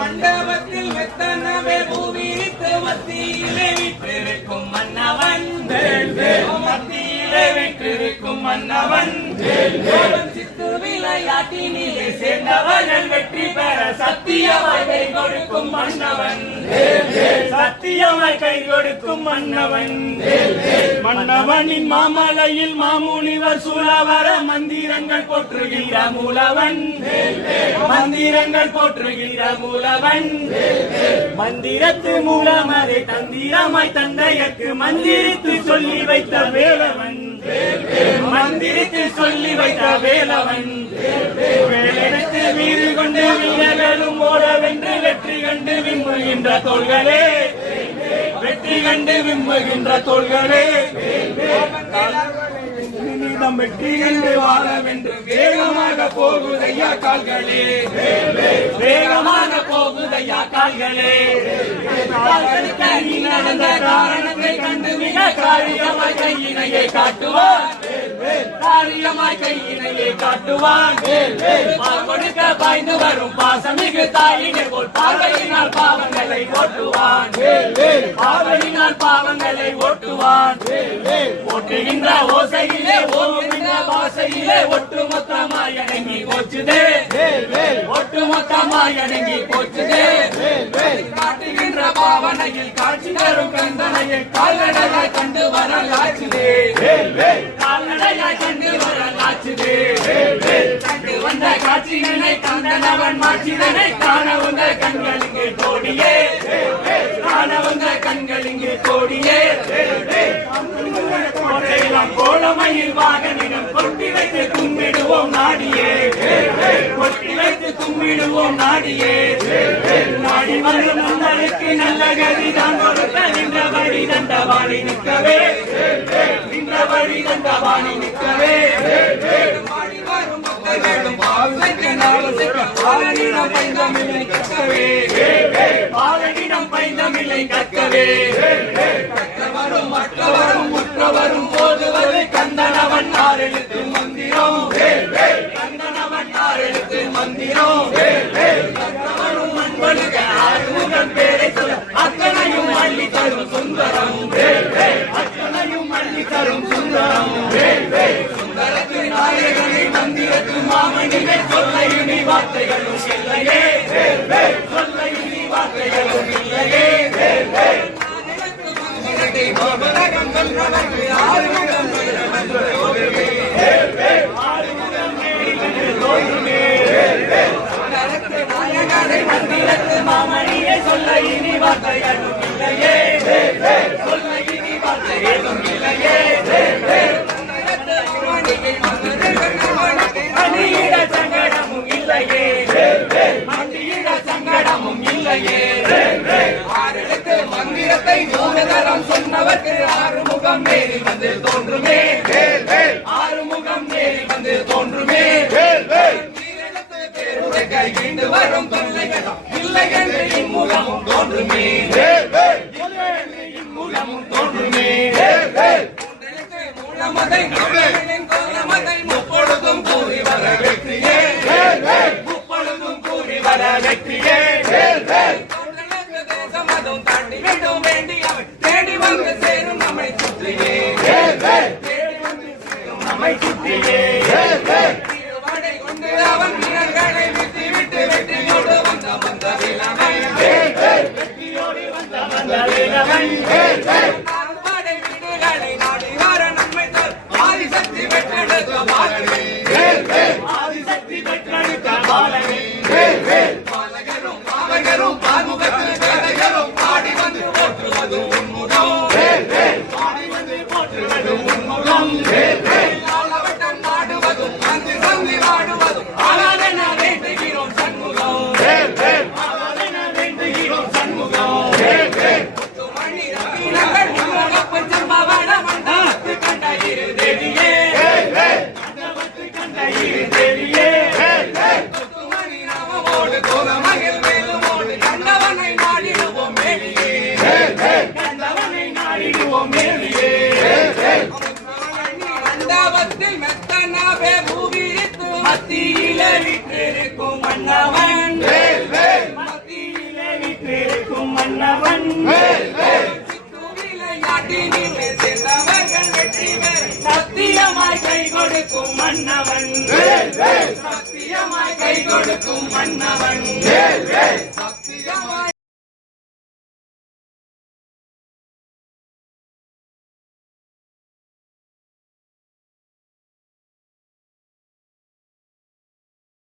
மண்டபத்தில் வெத்தனவே பூவித்து மத்தியிலே விட்டு வைக்கும் மன்னவன். சத்தியமாய் கொடுக்கும் மன்னவன். மன்னவனின் மாமலையில் மாமுனிவர் சுழவர மந்திரங்கள் போற்றுகிற மூலவன். மந்திரங்கள் போற்றுகிற மூலவன். மந்திரத்து மூலம் தந்திரமாய் தந்தையக்கு மந்திரித்து சொல்லி வைத்த வேலவன். மந்திரித்து சொல்லி வைத்த வேலவன். வேலெடுத்து வீறு கொண்டு வீரர்களும் ஓடவென்று வெற்றி கண்டு விம்முகின்ற தோள்களே. வெற்றி கண்டு விம்புகின்ற தோள்களே. நிதம் வெற்றி கண்டு வாழ வென்று வேகமாக போகுதையா கால்களே. வேகமாக போ ஐயா கால்களே. கால்களுக்கு நீ நடந்த காரணத்தை கண்டு மிக காரியமாய் கையினையை காட்டுவான். காரியமாய் கையினையை காட்டுவான். கொடுக்க பாய்ந்து வரும் பாசமிகு தாயினை போல் பார்வையினால் பாவங்களை ஓட்டுவான். பார்வையினால் பாவங்களை ஓட்டுவான். ஓட்டுகின்ற ஓசையிலே ஓவிய ஓடுகின்ற பாசையிலே ஒட்டுமொத்தமாய் அடங்கி போச்சுதே. ஒட்டுமொத்தமாய் அடங்கி போச்சுதே. காட்டுகின்ற பாவனையில் காட்சி தரும் கந்தனையை கால்நடையாய் கண்டு வரலாச்சுதே. கால்நடையாய் கண்டு வரலாச்சுதே. கண்டு வந்த காட்சியினை கந்தனவன் மாட்சிதனை காண வந்த கண்கள் இங்கு கோடியே காண வந்த கண்கள் இங்கு கோடியே வரும் நல்ல கதி தான் கொடுத்த நின்றபடி தண்டவாணி நிற்கவே நின்றபடி தண்டவாணி நிற்கவே. மாடி வரும் பக்தர்களும் பாவனைக்கு நாளத்துக்கு பாலனிடம் பைந்தமில்லை கற்கவே. பாலனிடம் பைந்தமில்லை கற்கவே. கற்றவரும் மற்றவரும் முற்றவரும் போதுவரை கந்தனவன் ஆறெழுத்து மந்திரம். கந்தனவன் ஆறெழுத்து மந்திரம். கற்றவரும் மண்பழுக ஆறுமுகன் பேரை சொல்ல அத்தனையும் அள்ளி தரும் சுந்தரம் அத்தனையும் அள்ளி தரும் சுந்தரம் சுந்தரத்து நாயகனை மந்திரத்து சொல்ல இனி வார்த்தைகளும் இல்லையே. சொல்ல இனி வார்த்தைகளும் இல்லையே. தரம் சொன்னவர்க்கு ஆறுமுகம் மேறி வந்து தோன்றுமே. ஆறுமுகம் மேறி வந்து தோன்றுமே. பேருரைக்க ஈண்டு வரும் தொல்லைகளும் இல்லை என்று இம்முகமும் தோன்றுமே. இல்லை என்று இம்முகமும் தோன்றுமே. மூன்றெழுத்து மூலமதை நம்மளின் கோலமதை முப்பொழுதும் கூறி வர வெற்றியே. முப்பொழுதும் கூறி வர வெற்றியே. அதுவும் வேண்டி தேடி வந்து சேரும் நம்மை சுற்றியே. தேடி வந்து சேரும் நம்மை சுற்றியே. கொண்டு அவன் வீரர்களை விட்டு வந்த வந்த வந்த வந்த வீடுகளை நாடி வர தர் ஆதிசக்தி பாலனே ஆதிசக்தி பாலனே பாலகரும் பாவகரும் பாதுகத்து மண்டபத்தில் மெத்தனாவே பூவிழித்து மத்தியில விட்டிருக்கும் மன்னவன். மத்தியில கொடுக்கும் மன்னவன். விளையாட்டினிலே சேர்ந்தவர்கள் வெற்றி பெற சத்தியமாய் கை கொடுக்கும் மன்னவன். சத்தியமாய் கை கொடுக்கும் மன்னவன்.